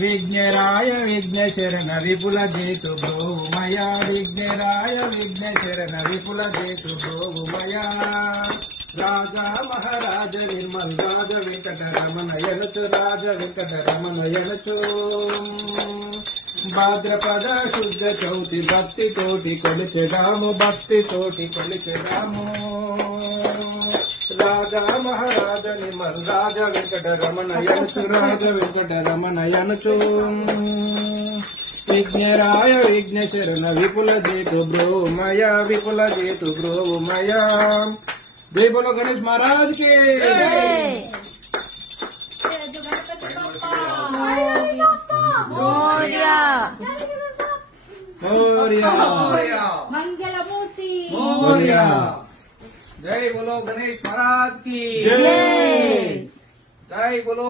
విఘ్నరాయ విఘ్నేశ్వరన విపుల జేతు భోమయా విఘ్నరాయ విఘ్నేశ్వరన విపుల జేతు భోమయా రాజా మహారాజ నిర్మల్ రాజ వెంకటరమణయనచు రాజ వెంకటరమణయనచు భాద్రపద శుద్ధ చౌతి భక్తి తోటి కొలిచెదాము భక్తి తోటి కొలిచెదాము రాజా మహారాజ నిర్మల్ రాజ వెంకటరమణయనచు రాజ వెంకటరమణయనచు విఘ్నరాయ విఘ్నేశ్వరన విపుల జేతు బ్రోమయ విపుల జేతు బ్రోమయ जय बोलो गणेश महाराज के मंगल मूर्ति जय बोलो गणेश महाराज की जय जय बोलो